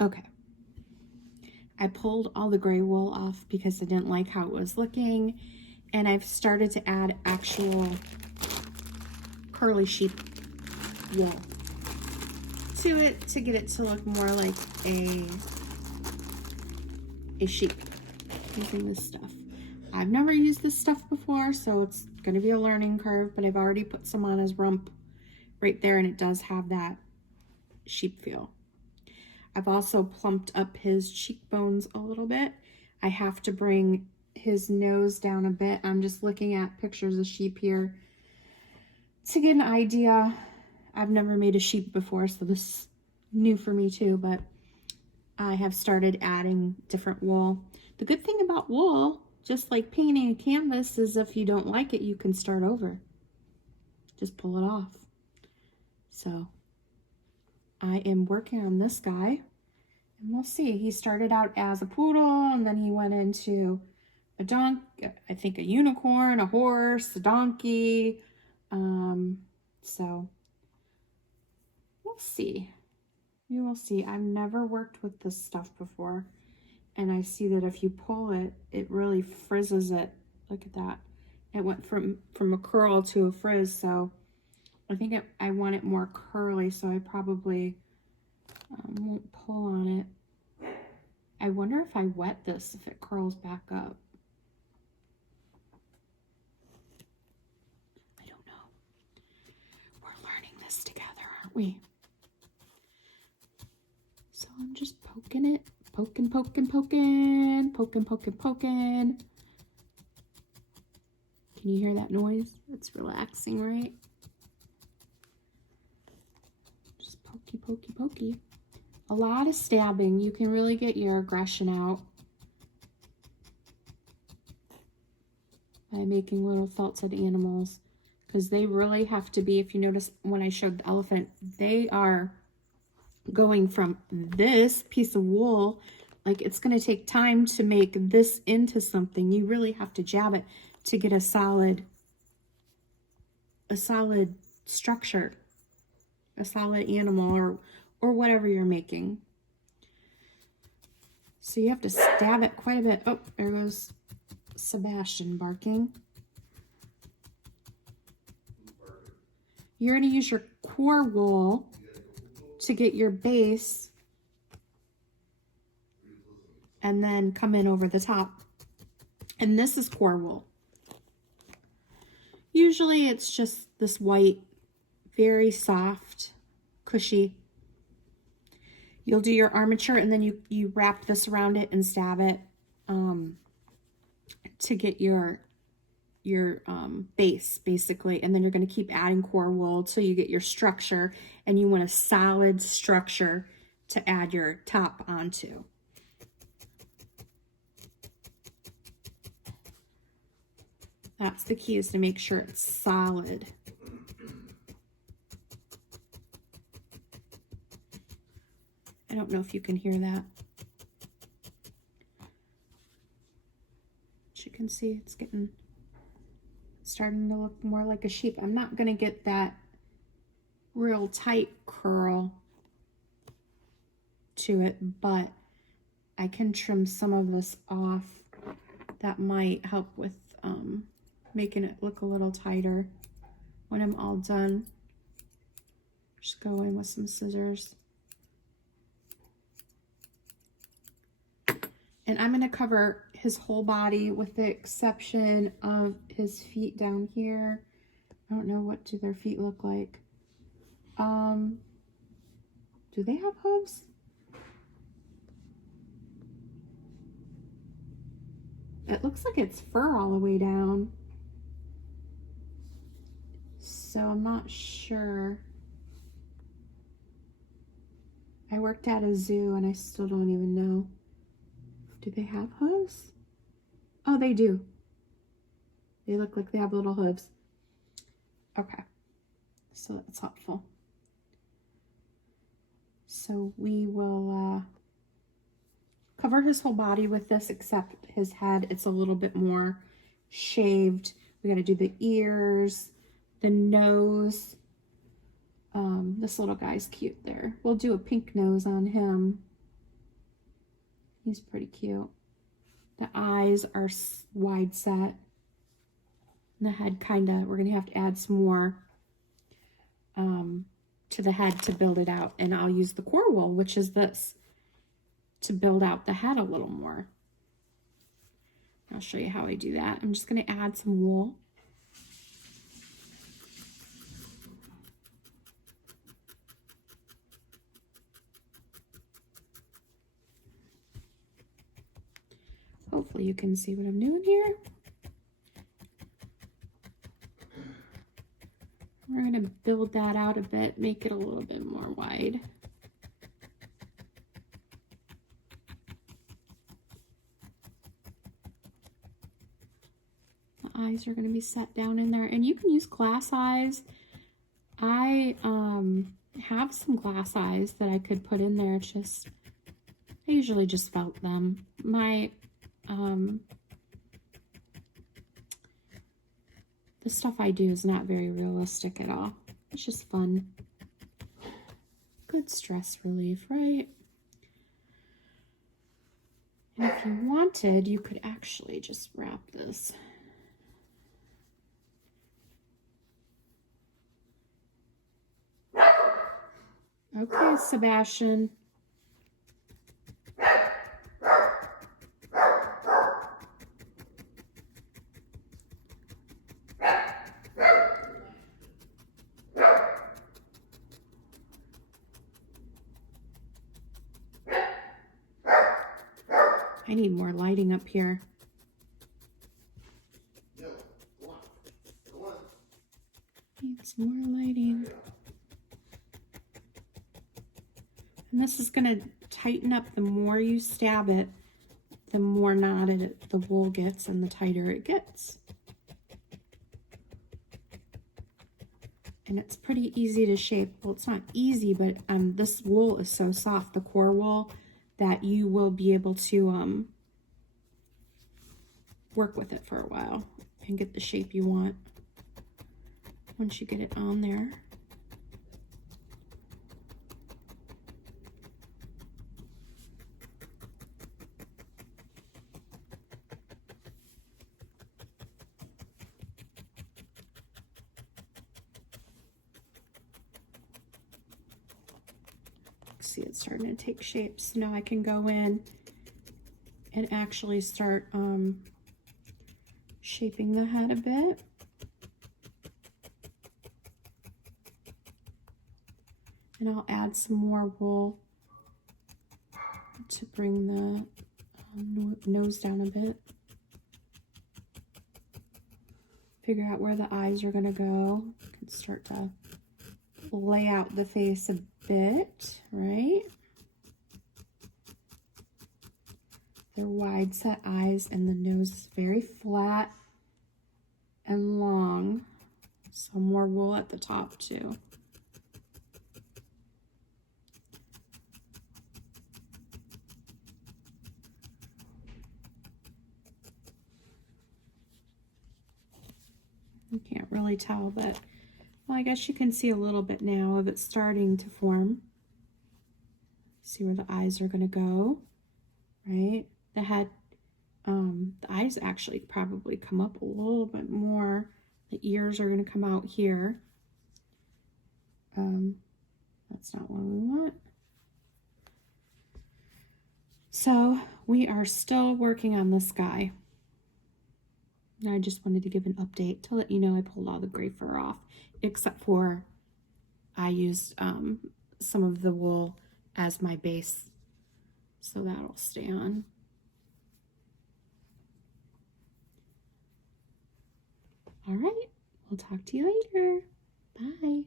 Okay. I pulled all the gray wool off because I didn't like how it was looking, and I've started to add actual curly sheep wool to it to get it to look more like a sheep using this stuff. I've never used this stuff before, so it's going to be a learning curve, but I've already put some on his rump right there, and it does have that sheep feel. I've also plumped up his cheekbones a little bit. I have to bring his nose down a bit. I'm just looking at pictures of sheep here to get an idea. I've never made a sheep before, so this is new for me too, but I have started adding different wool. The good thing about wool, just like painting a canvas, is if you don't like it, you can start over. Just pull it off. So I am working on this guy. And we'll see. He started out as a poodle, and then he went into a I think a unicorn, a horse, a donkey. So we'll see. You will see. I've never worked with this stuff before, and I see that if you pull it, it really frizzes it. Look at that. It went from a curl to a frizz, so I think I want it more curly, so I probably won't pull on it. I wonder if I wet this, if it curls back up. I don't know. We're learning this together, aren't we? So I'm just poking it. Poking, poking, poking. Poking, poking, poking. Can you hear that noise? It's relaxing, right? Just pokey, pokey, pokey. A lot of stabbing. You can really get your aggression out by making little felted animals, because they really have to be, if you notice when I showed the elephant, they are going from this piece of wool, like it's going to take time to make this into something. You really have to jab it to get a solid structure, a solid animal, or whatever you're making. So you have to stab it quite a bit. Oh, there goes Sebastian barking. You're going to use your core wool to get your base and then come in over the top. And this is core wool. Usually it's just this white, very soft, cushy. You'll do your armature, and then you wrap this around it and stab it to get your base, basically. And then you're going to keep adding core wool till you get your structure, and you want a solid structure to add your top onto. That's the key, is to make sure it's solid. I don't know if you can hear that. As you can see, it's starting to look more like a sheep. I'm not going to get that real tight curl to it, but I can trim some of this off. That might help with making it look a little tighter when I'm all done. Just go in with some scissors. And I'm going to cover his whole body with the exception of his feet down here. I don't know, what do their feet look like? Do they have hooves? It looks like it's fur all the way down. So I'm not sure. I worked at a zoo and I still don't even know. Do they have hooves? Oh, they do. They look like they have little hooves. Okay, so that's helpful. So we will cover his whole body with this, except his head. It's a little bit more shaved. We got to do the ears, the nose. This little guy's cute there. We'll do a pink nose on him. He's pretty cute. The eyes are wide set. The head we're going to have to add some more to the head to build it out. And I'll use the core wool, which is this, to build out the head a little more. I'll show you how I do that. I'm just going to add some wool. Hopefully you can see what I'm doing here. We're going to build that out a bit, make it a little bit more wide. The eyes are going to be set down in there, and you can use glass eyes. I have some glass eyes that I could put in there. It's just, I usually just felt them. My the stuff I do is not very realistic at all. It's just fun. Good stress relief, right? And if you wanted, you could actually just wrap this. Okay, Sebastian. I need more lighting up here. Need some more lighting. And this is going to tighten up. The more you stab it, the more knotted the wool gets and the tighter it gets. And it's pretty easy to shape. Well, it's not easy, but this wool is so soft, the core wool, that you will be able to work with it for a while and get the shape you want once you get it on there. See, it's starting to take shape. So now I can go in and actually start shaping the head a bit. And I'll add some more wool to bring the nose down a bit. Figure out where the eyes are going to go. You can start to lay out the face a bit, right? They're wide set eyes, and the nose is very flat and long. So more wool at the top too. You can't really tell, but well, I guess you can see a little bit now of it starting to form. See where the eyes are going to go, right? The head, the eyes actually probably come up a little bit more. The ears are going to come out here. That's not what we want. So we are still working on this guy. I just wanted to give an update to let you know I pulled all the gray fur off, except for I used some of the wool as my base, so that'll stay on. All right, we'll talk to you later. Bye.